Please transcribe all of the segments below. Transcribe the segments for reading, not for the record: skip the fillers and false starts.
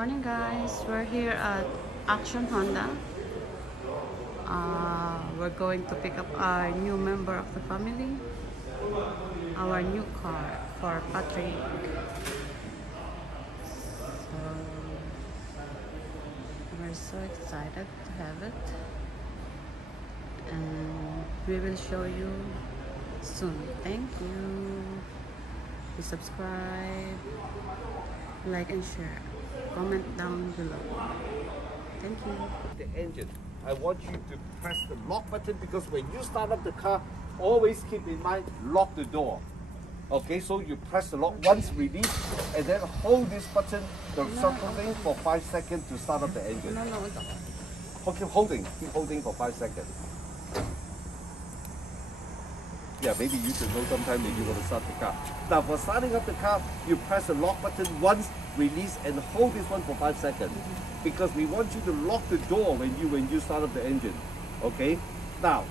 Morning guys, we're here at Action Honda. We're going to pick up our new member of the family, our new car for Patrick. So we're so excited to have it, and we will show you soon. Thank you. Please subscribe, like and share. Comment down below. Thank you. The engine. I want you to press the lock button, because when you start up the car, always keep in mind, lock the door. Okay, so you press the lock once, release, and then hold this button, the circle thing, for 5 seconds to start up the engine. Keep holding for 5 seconds. Yeah, maybe you should know sometime when you want to start the car. Now for starting up the car, you press the lock button once, release, and hold this one for 5 seconds. Because we want you to lock the door when you start up the engine. Okay? Now,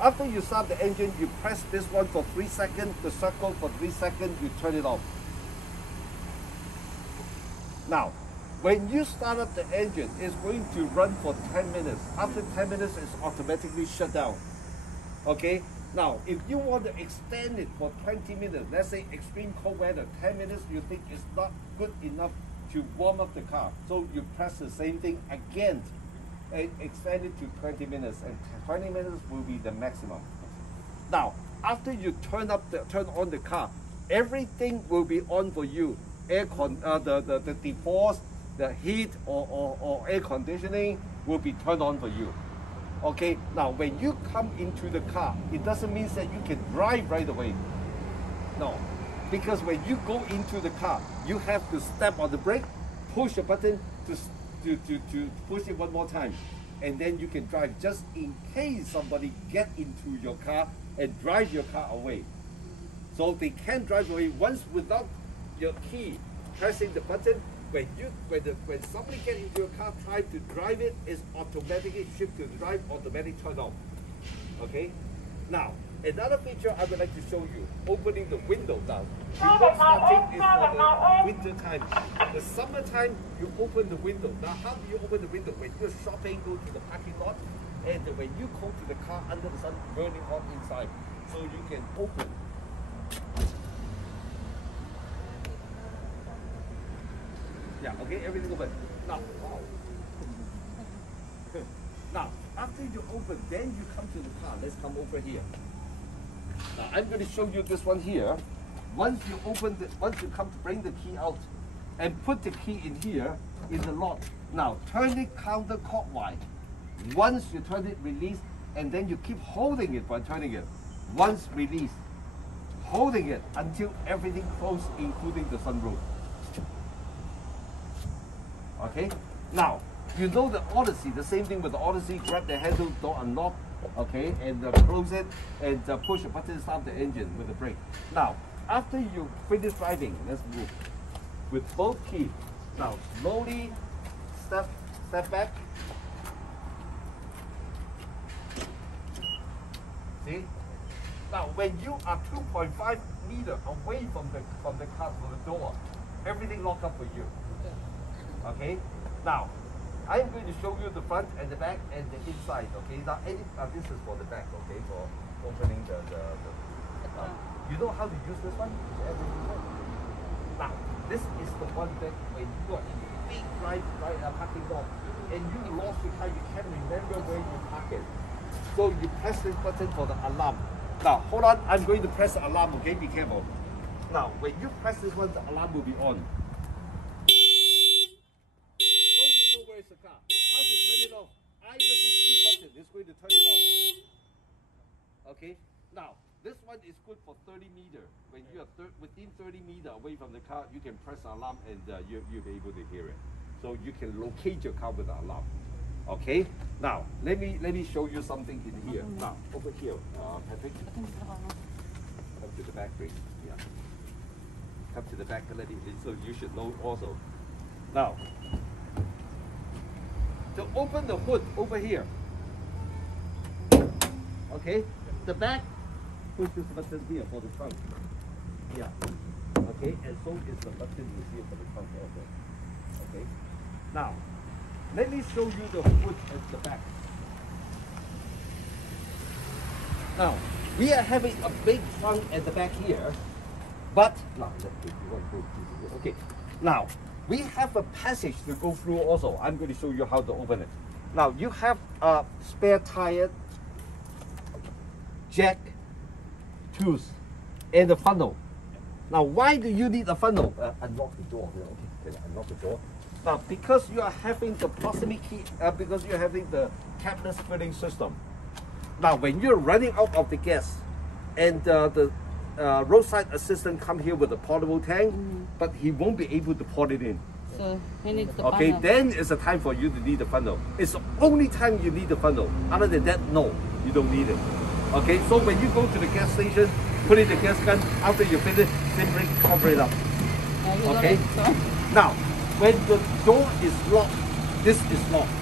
after you start the engine, you press this one for 3 seconds, the circle for 3 seconds, you turn it off. Now, when you start up the engine, it's going to run for 10 minutes. After 10 minutes, it's automatically shut down. Okay? Now, if you want to extend it for 20 minutes, let's say extreme cold weather, 10 minutes you think is not good enough to warm up the car. So you press the same thing again and extend it to 20 minutes, and 20 minutes will be the maximum. Now, after you turn on the car, everything will be on for you. The defrost, the heat or air conditioning will be turned on for you. Okay, now when you come into the car, it doesn't mean that you can drive right away. No, because when you go into the car, you have to step on the brake, push a button to push it one more time, and then you can drive, just in case somebody get into your car and drive your car away. So they can drive away once without your key pressing the button. When somebody gets into your car, try to drive it, is automatically shift to drive, automatic turn off. Okay? Now, another feature I would like to show you, opening the window now. Remote starting is for the winter time. The summertime, you open the window. Now, how do you open the window? When you're shopping, go to the parking lot, and when you go to the car under the sun, burning hot inside. So you can open. Yeah, okay, everything open. Now, wow. Now, after you open, then you come to the car. Let's come over here. Now, I'm going to show you this one here. Once you come to bring the key out and put the key in here, in the lock. Now, turn it counterclockwise. Once you turn it, release, and then you keep holding it by turning it. Once release, holding it until everything closes, including the sunroof. Okay, now you know the Odyssey, the same thing with the Odyssey. Grab the handle, door unlock, okay, and close it, and push a button, start the engine with the brake. Now, after you finish driving, let's move with both keys. Now, slowly step back. See? Now, when you are 2.5 meters away from the car to the door, everything locked up for you. Okay, now I'm going to show you the front and the back and the inside. Okay, now this is for the back. Okay, for opening the you know how to use this one? Now this is the one that when you are in a big parking lot and you lost your car, you can't remember where you park it. So you press this button for the alarm. Now hold on, I'm going to press the alarm. Okay, be careful. Now when you press this one, the alarm will be on. The car. How to turn it off? Either this two button is going to turn it off. Okay. Now this one is good for 30 meters. When you are within 30 meters away from the car, you can press the alarm and you'll be able to hear it. So you can locate your car with the alarm. Okay. Now let me show you something in here. Now over here, Patrick. Come to the back, please. Yeah. Come to the back, let it in. So you should know also. Now. To open the hood over here, okay, the back, push this button here for the trunk, yeah, okay, and so is the button you see for the trunk also, okay. Okay. Now, let me show you the hood at the back. Now, we are having a big trunk at the back here, but now okay. Now, we have a passage to go through also. I'm going to show you how to open it. Now, you have a spare tire, jack, tools, and a funnel. Now, why do you need a funnel? Unlock the door. Okay, unlock the door. Now, because you are having the proximity key, because you're having the cabinet filling system. Now, when you're running out of the gas, and the roadside assistant come here with a portable tank, but he won't be able to pour it in. So he needs the Okay, funnel. then it's a time for you to need the funnel. It's the only time you need the funnel. Other than that, no, you don't need it. Okay, so when you go to the gas station, put in the gas gun. After you finish, simply cover it up. Okay. Now, when the door is locked, this is locked.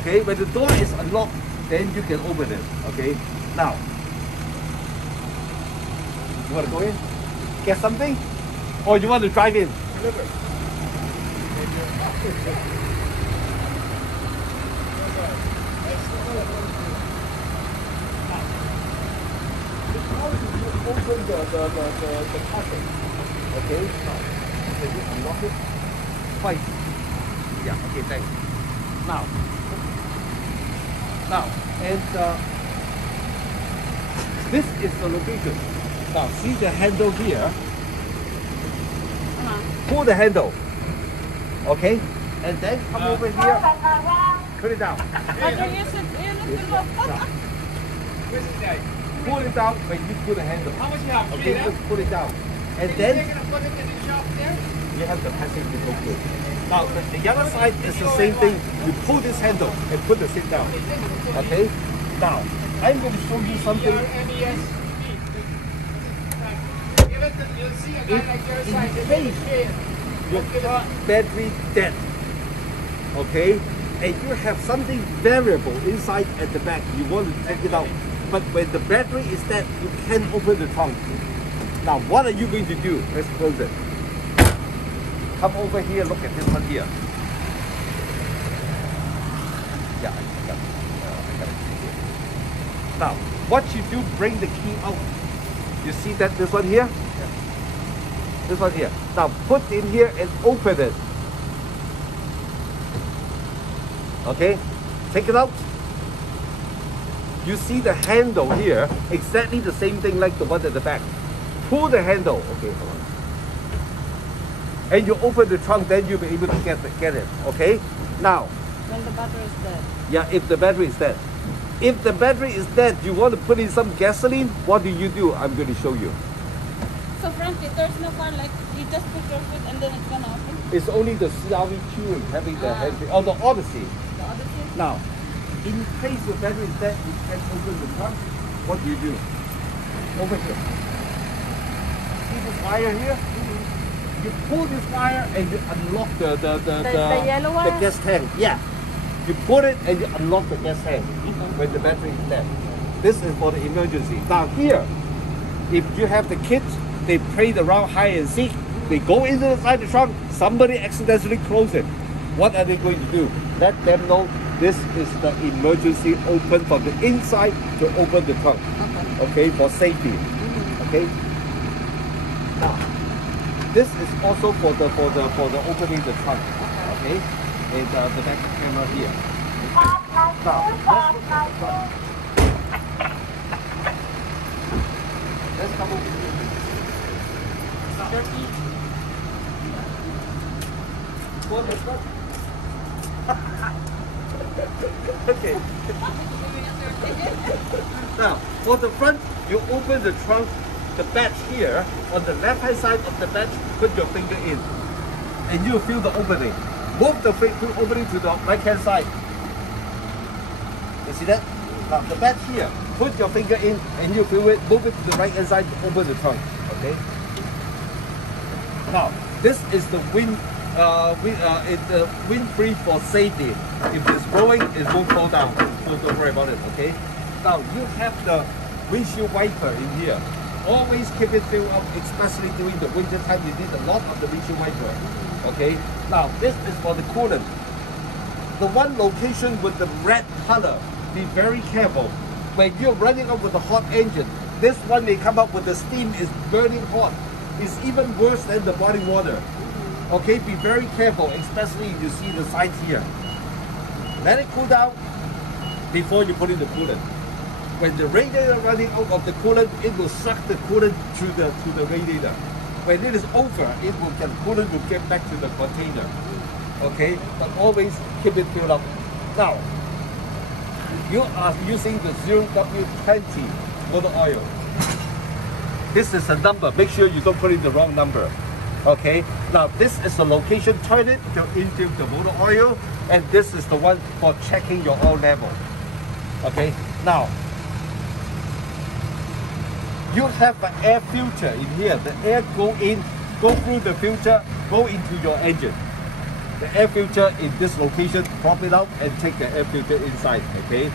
Okay, when the door is unlocked, then you can open it. Okay. Now, you want to go in, get something, or you want to drive in? Deliver. Open the carton. Okay. Now, can you unlock it? Twice. Yeah. Okay. Thanks. Now, and this is the location. Now, see the handle here. Pull the handle. Okay, and then come over here. Put it down. Pull it down when you pull the handle. How much you have? Okay, just pull it down. And then you have the passage to go through. Now, the other side is the same thing. You pull this handle and put the seat down. Okay? Now, I'm going to show you something. If in case your car battery dead, okay, and you have something variable inside at the back, you want to take it out. But when the battery is dead, you can't open the trunk. Now, what are you going to do? Let's close it. Come over here, look at this one here. Yeah, I got it. Now, what you do, bring the key out. You see that this one here? Yeah. This one here. Now, put in here and open it. Okay? Take it out. You see the handle here, exactly the same thing like the one at the back. Pull the handle. Okay, hold on. And you open the trunk, then you'll be able to get it. Okay? Now. When the battery is dead. Yeah, if the battery is dead. If the battery is dead, you want to put in some gasoline, what do? I'm going to show you. So frankly, there's no car like you just put your foot and then it's gonna open? It's only the CRV Touring having the handbrake, or the Odyssey. The Odyssey? Now, in case your battery is dead, you can't open the trunk, what do? Over here. See this wire here? You pull this wire and you unlock the yellow wire? the gas tank. Yeah. You put it and you unlock the gas tank when the battery is dead. This is for the emergency. Now here, if you have the kids, they play around hide and seek, they go inside the trunk, somebody accidentally close it. What are they going to do? Let them know this is the emergency open from the inside to open the trunk. Okay, for safety. Okay. Now, this is also for the opening the trunk. Okay, and the back camera here. Now, let's come over here. For the front. Okay. Now, for the front, you open the trunk, the batch here, on the left hand side of the batch, put your finger in, and you'll feel the opening. Move the opening to the right hand side. You see that? Now, the batch here, put your finger in, and you feel it, move it to the right hand side to open the trunk. Okay? Now, this is the wind-free for safety. If it's blowing, it won't fall down. So don't worry about it, okay? Now, you have the windshield wiper in here. always keep it filled up, especially during the winter time. You need a lot of the windshield wiper. Okay. Now this is for the coolant. The one location with the red color, be very careful. When you're running up with a hot engine, this one may come up with the steam is burning hot. It's even worse than the boiling water. Okay, be very careful, especially if you see the sides here. Let it cool down before you put in the coolant. When the radiator running out of the coolant, it will suck the coolant to the radiator. When it is over, the coolant will get back to the container. Okay, but always keep it filled up. Now, you are using the 0W20 motor oil. This is a number. Make sure you don't put in the wrong number. Okay. Now this is the location. Turn it into the motor oil, and this is the one for checking your oil level. Okay. Now you have an air filter in here. The air go through the filter, go into your engine. The air filter in this location, pop it out and take the air filter inside. Okay.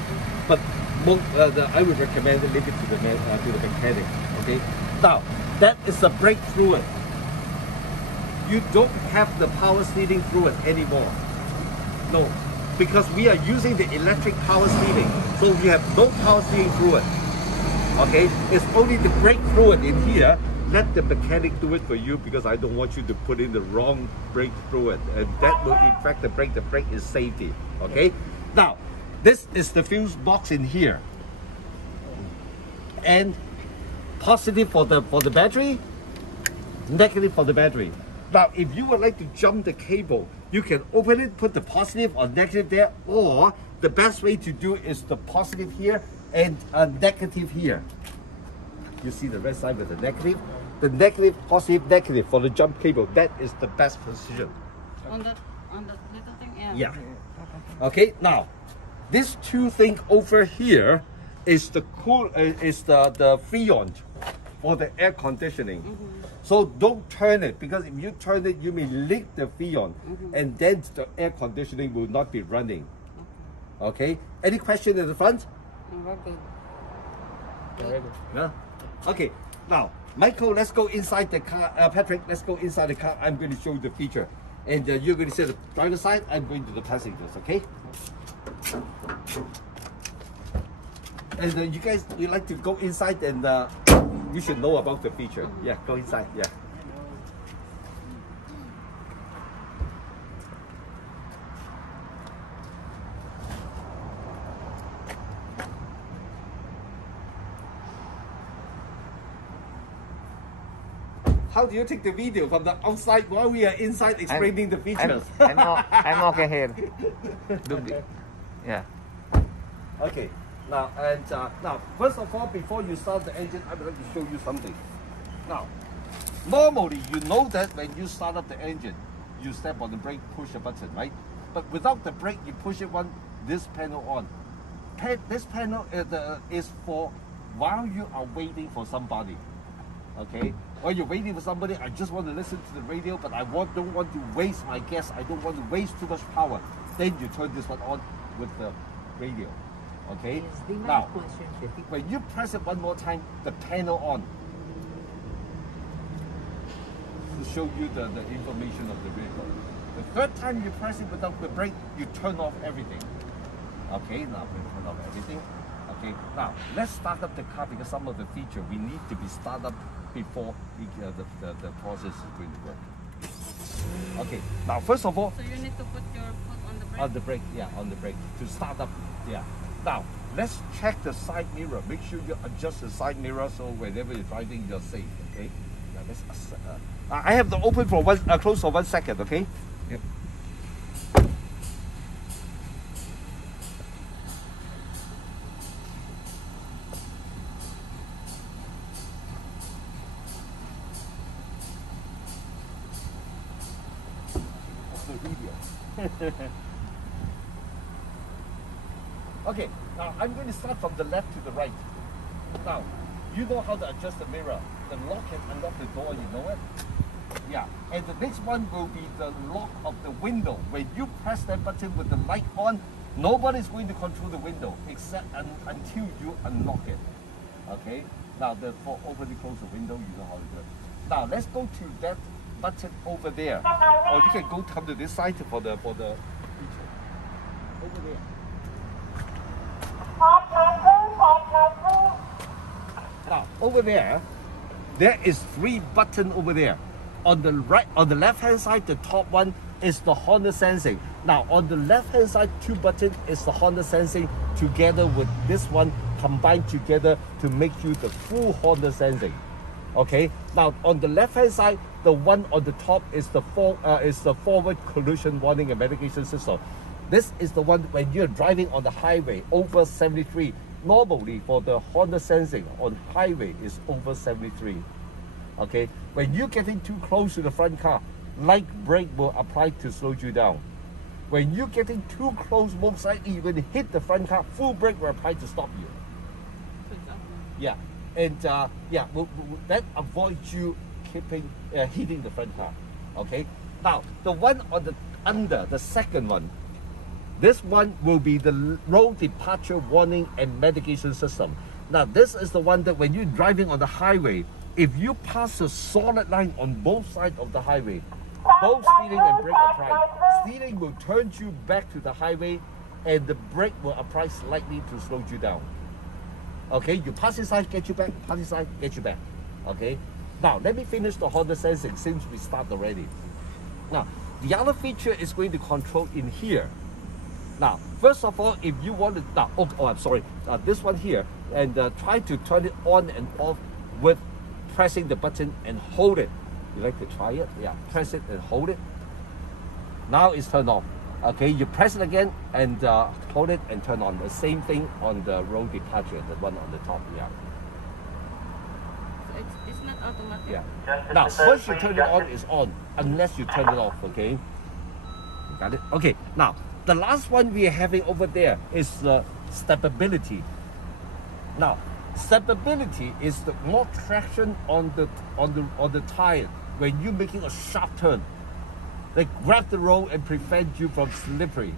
But I would recommend leave it to the mechanic. Okay. Now that is the brake fluid. You don't have the power steering fluid anymore. No, because we are using the electric power steering, so you have no power steering fluid. Okay, it's only the brake fluid in here. Let the mechanic do it for you, because I don't want you to put in the wrong brake fluid, and that will affect the brake. The brake is safety. Okay. Now, this is the fuse box in here, and positive for the battery, negative for the battery. Now, if you would like to jump the cable, you can open it, put the positive or negative there, or the best way to do is the positive here and a negative here. You see the red side with the negative, positive, negative for the jump cable. That is the best position. On the little thing, yeah. Yeah. Okay. Now, this two thing over here is the freon for the air conditioning. So don't turn it, because if you turn it, you may leak the freon, and then the air conditioning will not be running. Okay. Any question in the front? We're good. Yeah. Okay. Now, Michael, let's go inside the car. Patrick, let's go inside the car. I'm going to show you the feature, and you're going to sit the driver's side. I'm going to the passengers. Okay. And you guys, you like to go inside, and you should know about the feature. Yeah, go inside. Yeah. How do you take the video from the outside while we are inside explaining the features? I'm okay here. Yeah. Okay. Now, now, first of all, before you start the engine, I would like to show you something. Now, normally you know that when you start up the engine, you step on the brake, push a button, right? But without the brake, you push it this panel on. This panel is for while you are waiting for somebody. Okay? While you're waiting for somebody, I just want to listen to the radio, but I don't want to waste my gas. I don't want to waste too much power. Then you turn this one on with the radio. Okay? Now, when you press it one more time, the panel on to show you the information of the vehicle. The third time you press it without the brake, you turn off everything. Okay, now we turn off everything. Okay, now let's start up the car, because some of the feature we need to be started up before the process is going to work. Okay, now first of all, So you need to put your foot on the brake? on the brake, yeah, on the brake to start up, yeah. Now, let's check the side mirror. Make sure you adjust the side mirror so whenever you're driving, you're safe, okay? Now, let's, I have to open for close for 1 second, okay? Yep. Okay, now I'm going to start from the left to the right. Now, you know how to adjust the mirror. The lock and unlock the door, you know it? Yeah, and the next one will be the lock of the window. When you press that button with the light on, nobody's going to control the window except until you unlock it. Okay? Now, for open and close the window, you know how to do it. Now, let's go to that button over there. Or you can come to this side for the feature. Over there. Now, over there is 3 buttons over there. On the left hand side, the top one is the Honda sensing. Now, on the left hand side, 2 buttons is the Honda sensing together with this one combined together to make you the full Honda sensing. Okay. Now, on the left hand side, the one on the top is the forward collision warning and mitigation system. This is the one when you're driving on the highway over 73. Normally, for the Honda sensing on highway is over 73. Okay, when you're getting too close to the front car, light brake will apply to slow you down. When you're getting too close, most likely you're going to hit the front car, full brake will apply to stop you. Yeah, and that avoids you hitting the front car. Okay, now the one on the under, the second one, this one will be the road departure warning and mitigation system. Now this is the one that when you're driving on the highway, if you pass a solid line on both sides of the highway, both steering and brake apply. Steering will turn you back to the highway and the brake will apply slightly to slow you down. Okay, you pass inside, get you back, pass inside, get you back. Okay, now let me finish the Honda sensing since we start already. Now, the other feature is going to control in here. Now, first of all, if you want to, I'm sorry, this one here, and try to turn it on and off with pressing the button and hold it. You like to try it? Yeah, press it and hold it. Now it's turned off. Okay, you press it again and hold it and turn on. The same thing on the road departure, the one on the top. Yeah. So it's not automatic. Yeah. Now, once you turn it on, it's on, unless you turn it off. Okay. You got it? Okay. Now, the last one we are having over there is the stability. Now, stability is the more traction on the tire when you're making a sharp turn. They grab the road and prevent you from slippery.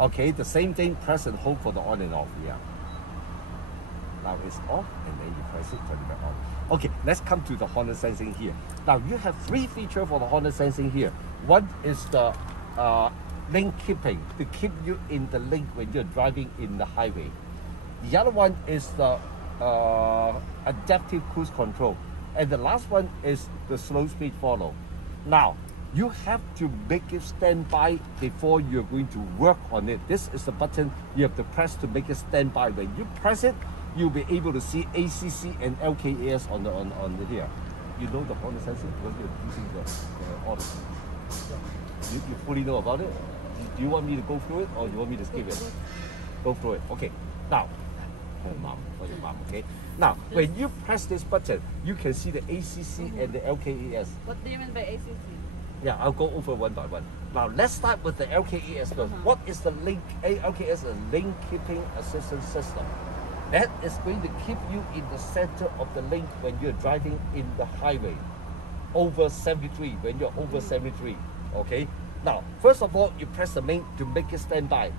Okay, the same thing, press and hold for the on and off. Yeah. Now it's off and then you press it, turn it back on. Okay, let's come to the Honda sensing here. Now you have 3 features for the Honda sensing here. One is the lane keeping, to keep you in the lane when you're driving in the highway. The other one is the adaptive cruise control, and the last one is the slow speed follow. Now you have to make it stand by before you're going to work on it. This is the button you have to press to make it stand by. When you press it, you'll be able to see ACC and LKAS on the here. You know the Honda sensing because you're using the auto. You fully know about it. Do you want me to go through it or you want me to skip it? Go through it. Okay. Now. For your mom, okay? Now, when you press this button, you can see the ACC and the LKAS. What do you mean by ACC? Yeah, I'll go over one by one. Now, let's start with the LKAS first. What is the link? LKAS is a lane keeping assistance system. That is going to keep you in the center of the lane when you're driving in the highway. Over 73, when you're over 73, okay? Now, first of all, you press the lane to make it stand by.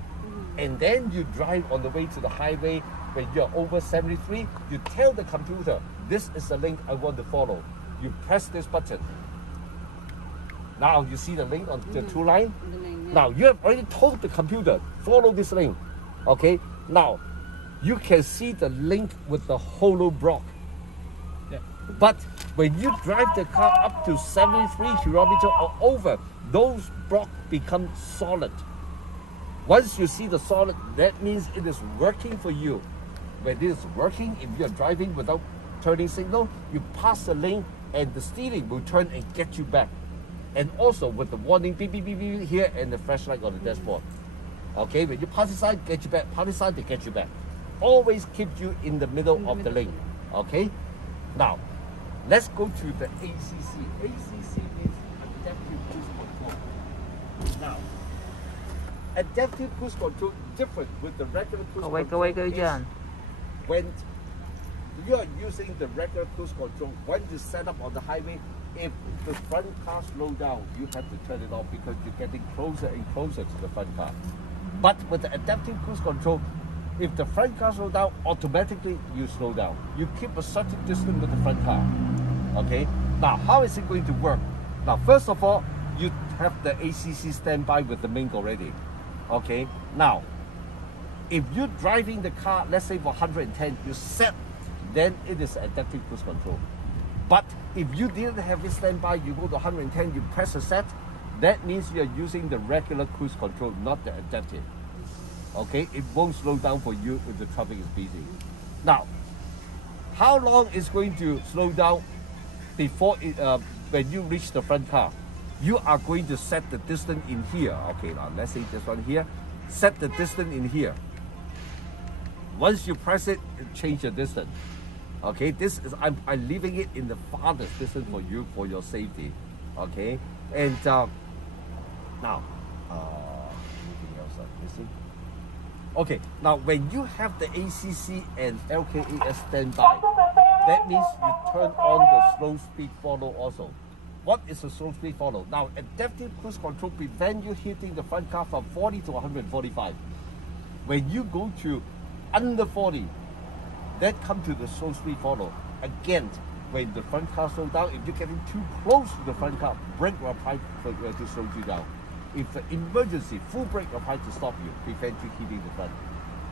And then you drive on the way to the highway. When you're over 73, you tell the computer, this is the link I want to follow. You press this button. Now you see the link on the 2 line? Now you have already told the computer, follow this link. Okay, now you can see the link with the hollow block. Yeah. But when you drive the car up to 73 kilometers or over, those blocks become solid. Once you see the solid, that means it is working for you. When it is working, if you're driving without turning signal, you pass the lane and the steering will turn and get you back. And also with the warning beep, beep, beep, beep here and the flashlight on the dashboard. Okay, when you pass inside, get you back, pass inside, they get you back. Always keep you in the middle of the lane. Okay, now let's go to the ACC. ACC means adaptive cruise control. Now, adaptive cruise control different with the regular cruise control. When you are using the regular cruise control, when you set up on the highway, if the front car slows down, you have to turn it off because you're getting closer and closer to the front car. But with the adaptive cruise control, If the front car slows down, automatically you slow down. You keep a certain distance with the front car. Okay? Now, how is it going to work? Now, first of all, you have the ACC standby with the main already. Okay? Now, if you're driving the car, let's say for 110, you set, then it is adaptive cruise control. But if you didn't have it standby, you go to 110, you press a set, that means you're using the regular cruise control, not the adaptive. Okay, it won't slow down for you if the traffic is busy. Now, how long is going to slow down before it, when you reach the front car? You are going to set the distance in here. Okay, now let's say this one here. Set the distance in here. Once you press it, change the distance. Okay, this is I'm leaving it in the farthest distance for you for your safety. Okay, and now anything else missing? Okay, now when you have the ACC and LKAS standby, that means you turn on the slow speed follow also. What is a slow speed follow? Now, adaptive cruise control prevents you hitting the front car from 40 to 145. When you go to under 40, then come to the slow speed follow. Again, when the front car slows down, if you're getting too close to the front car, brake or apply to slow you down. If an emergency, full brake apply to stop you, prevent you hitting the front.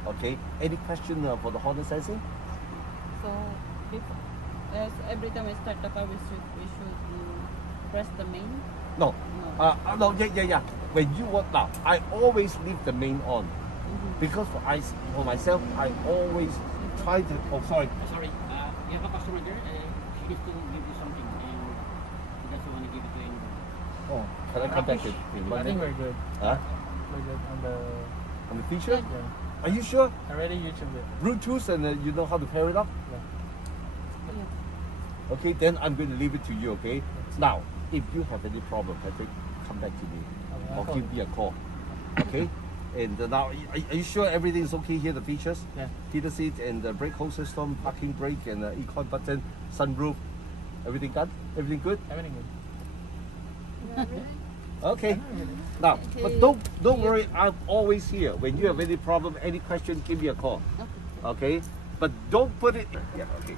Okay, any question for the Honda sensing? So, every time we start the car, we should press the main? No. No, yeah. When you want now, I always leave the main on. Because for myself, I always try to, oh sorry. Sorry, you have a customer there, she needs to give you something and she doesn't want to give it to anyone. Oh, can I come back in I Monday? think we're good. Huh? We're good On the feature? yeah. Are you sure? I already YouTube it. Bluetooth and you know how to pair it up? Yeah. Okay, then I'm going to leave it to you, okay? Now, if you have any problem, Patrick, come back to me or give me a call, okay? And now, are you sure everything is okay here, the features? Yeah. Heater seat and the brake hold system, parking brake and econ button, sunroof, everything done? Everything good? Everything good. Okay. Now, but don't worry, I'm always here. When you have any problem, any question, give me a call. Okay? But don't put it, yeah, okay.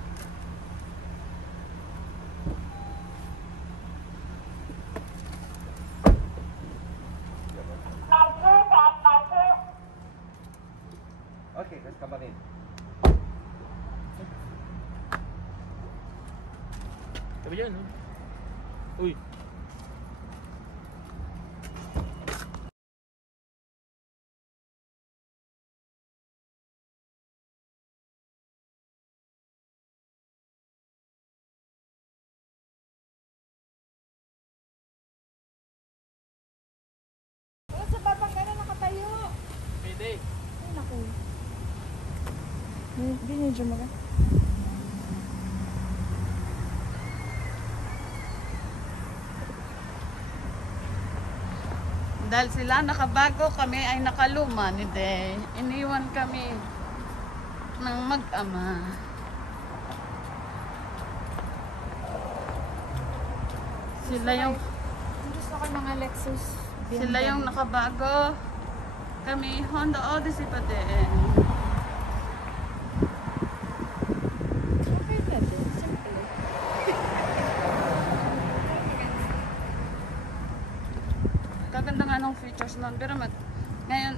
Okay, let's come on in. Sabi dyan, no? Uy. Sa babang ka na nakatayo. Pwede. Ay, naku. Binidyo mo ka? Dahil sila nakabago, kami ay nakaluma ni Day. Iniwan kami ng mag-ama. Sila yung Gusto ko mga Lexus. sila yung nakabago. Kami Honda Odyssey pa din. Okay, pwede. Simple. Kaganda nga nung features nun. Pero ngayon,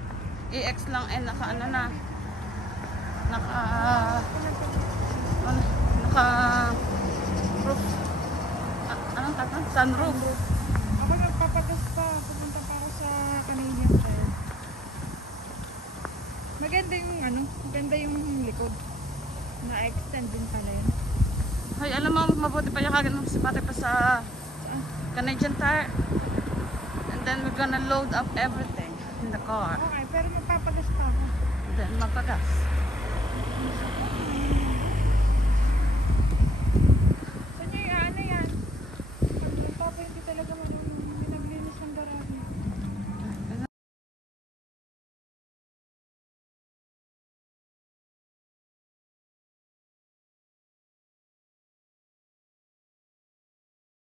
EX lang ay naka ano na. Naka roof. Anong tawag? Sunroof. Ako nagpapagas pa. Pupunta pa ako sa Canadian Fair. Maganda yung maganda yung likod. Na-extend din pala yun. Hoy, alam mo, mabuti pa yung kagad si Pate pa sa Canadian Tire. And then we're gonna load up everything in the car. Okay, pero magpapagas pa ako. Then magpagas.